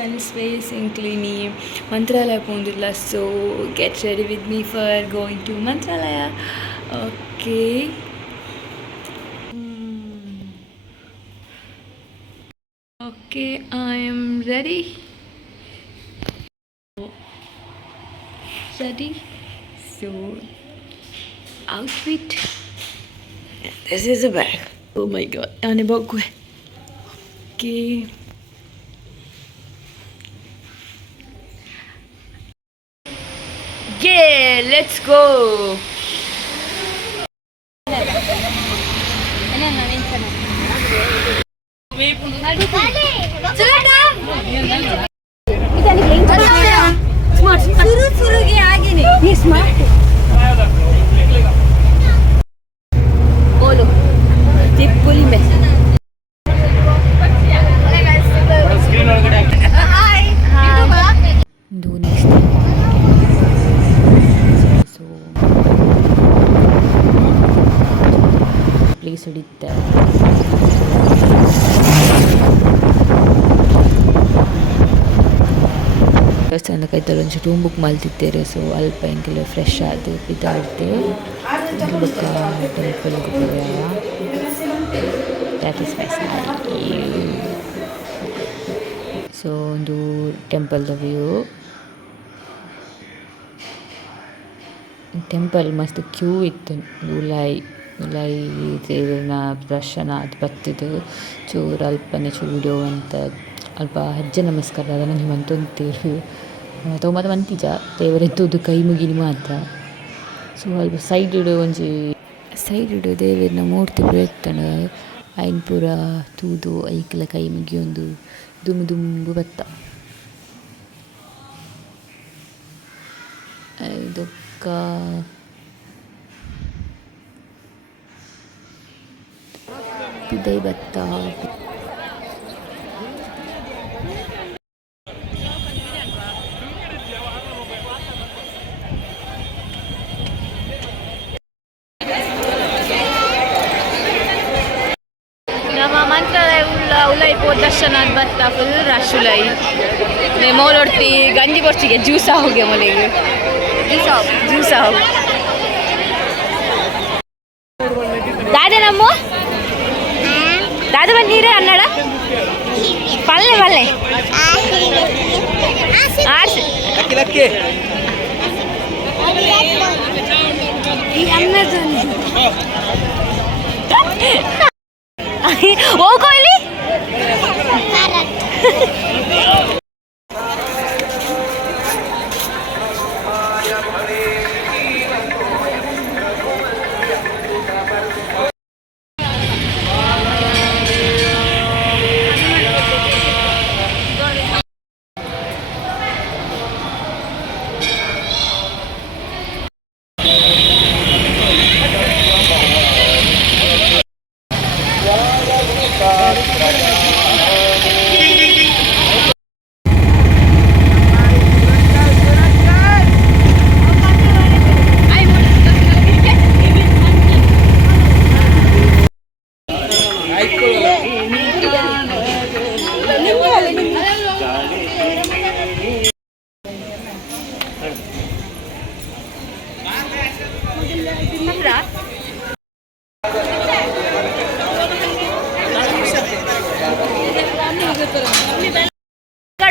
sun is facing clean Mantralaya pondilla, so get ready with me for going to Mantralaya. Okay. Okay, I am ready. So outfit, this is a bag. Oh my god, ane bagwe. Okay. Yeah, let's go. बोलो टिप्पुली में place ಹಿಡಿಯುತ್ತೆ. ದೇವಸ್ಥಾನದ ಕೈತಲ್ಲಿ ಒಂಚೂರು room book ಮಾಡ್ತಿದ್ದೇವೆ. So ಅಲ್ಪ ಎಂಕೆಲ್ಲ fresh ಆದ ಇದಾಡ್ದು temple that is my sari. So ಒಂದು ಟೆಂಪಲ್ದ ವ್ಯೂ. ಟೆಂಪಲ್ ಮಸ್ತ್ ಕ್ಯೂ ಇತ್ತು. ಉಲಾಯಿ ದೇವರನ್ನ ದರ್ಶನ ಅದು ಬರ್ತಿದ್ದು ಚೂರು ಅಲ್ಪನೆ ಚೂರು ವಿಡಿಯೋ ಅಂತ ಅಲ್ಪ ಹೆಜ್ಜೆ ನಮಸ್ಕಾರ ಅದನ್ನು ನೀವು ಅಂತೊಂತೇಳು ತೊಗೊಂಬತ್ತ ಮಂತಿಜ ದೇವರೆತ್ತುದು ಕೈ ಮುಗಿಲಿ ಮಾತ್ರ. ಸೊ ಅಲ್ಪ ಸೈಡ್ ಇಡು ದೇವರನ್ನ ಮೂರ್ತಿ ಪುರೆತ್ತಣ ಐನ್ ಪೂರ ತೂದು ಐಕ್ಲ ಕೈ ಮುಗಿಯೊಂದು ದುಂಬು ಬತ್ತ ಇದಕ್ಕ ಪಿದೈ ಬತ್ತ. ನಮ್ಮ ಮಂತ್ರಾಲಯ ಉಲಾಯಿ ಪೋ ದರ್ಶನ ಬತ್ತ ಫುಲ್ ರಶ್ ಉಲಾಯಿ ಮೋಲೊಡ್ತಿ ಗಂಜಿ ಬರ್ಚಿಗೆ ಜ್ಯೂಸ ಹೋಗಿ ಮೊಲೆಗೆ ಜ್ಯೂಸ ಹೋಗಿ ದಾದ ನಮ್ಮ ದಾದ ಬನ್ನೀರೇ ಅನ್ನಡ ಪಲ್ಲೆ ಆರ್ಸಿ ಹೋಗೋ ಇಲ್ಲಿ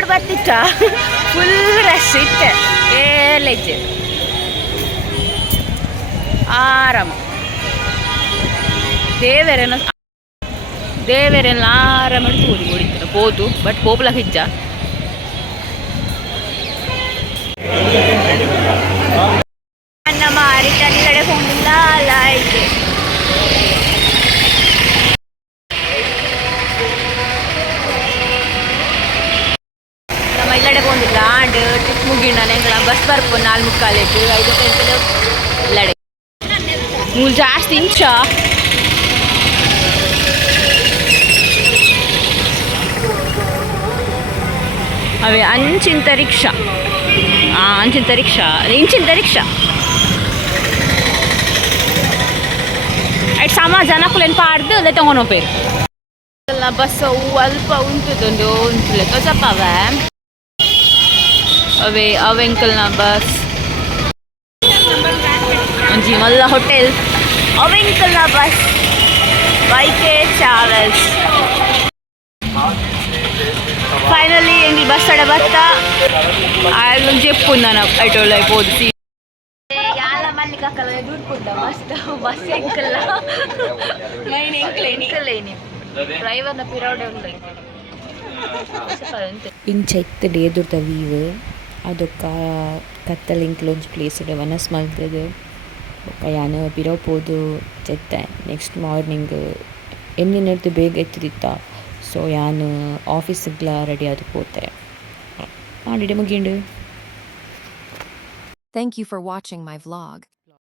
ಬರ್ತಿತ್ತ ಫುಲ್ ರಶ್ ಇತ್ತು ಎಲ್ಲ ಇದ್ದೆ ಆರಾಮ ದೇವರೆಲ್ಲ ಆರಾಮ ತೂರಿ ಹೊಡಿತಾರೆ ಹೋದು ಬಟ್ ಪೋಪ್ಲ ಹಿಜ್ಜ ನಮ್ಮ ರಿಟರ್ನ್ ಕಡೆ ಹೋಗಿಲ್ಲ ಅಲ್ಲ ಐತೆ ಇಲ್ಲಡೆ ಬಂದಿಲ್ಲ ಆಂಡ್ ಟ್ರಿಪ್ ಮುಗಿಣ ಎಂಗಳ ಬಸ್ ಬರ್ಪು 4:45 5 ಗಂಟೆಗೆ ಇಲ್ಲಡೆ ಮೂರು ಜಾಸ್ತಿ ಇಂಚ ಅವೇ ಅಂಚಿಂತ ರಿಕ್ಷಾ ಇಂಚಿಂತ ರಿಕ್ಷಾ ಅಟ್ ಸಮ ಜನಕ್ಕಲೇನು ಪಾಡ್ದು ಅಲ್ಲೇ ತಗೊಂಡು ಹೋಗ್ಬೇಕು ಬಸ್ ಅಲ್ಪ ಉಂಟುದೊಂದು ಉಂಟು ಲೆಕ್ಕ ಚಪ್ಪವೆ ಅವೇ ಅವೆಂಕಲ್ನ ಬಸ್ ಒಂಜಿ ಮಲ್ಲ ಹೋಟೆಲ್ ಅವೆಂಕಲ್ನ ಬಸ್ ವೈಕೆ ಟ್ರಾವೆಲ್ಸ್. ಫೈನಲಿ ಎಂಗಿ ಬಸ್ ತಡ ಬತ್ತ ಅಲ್ಲೊಂದು ಜೆಪ್ಪುಂದ ನಾವು ಐಟೋಲ್ ಐಪೋದು ಯಾಲ ಮಲ್ಲಿಗೆ ಹಾಕಲ್ಲ ದೂರ ಪುಂಡ ಮಸ್ತ್ ಬಸ್ ಎಂಕಲ್ಲ ಎಂಕಲೇನಿ ಡ್ರೈವರ್ನ ಪಿರೌಡೆ ಉಂಡು ಇಂಚ ಇತ್ತಡೆ ಎದುರ್ದ ವೀವ್ ಅದೊಕ್ಕ ಕತ್ತಲ ಇಂಕ್ಲೊಂಜಿ ಪ್ಲೇಸ್ ಇಡೆ ಮನಸ್ ಮಲ್ತದು ಬೊಕ್ಕ ಯಾನ್ ಪಿರವು ಪೋದು ಚೆತ್ತೆ ನೆಕ್ಸ್ಟ್ ಮಾರ್ನಿಂಗ್ ಎನ್ನಿನಡ್ದು ಬೇಗ ಎತ್ತಿದಿತ್ತ. ಸೊ ಯಾನ್ ಆಫೀಸಿಗ್ಲ ರೆಡಿ ಆದು ಪೋತೆ ಮಾಡಿಡೆ ಮುಗಿಂಡು. Thank you for watching my vlog.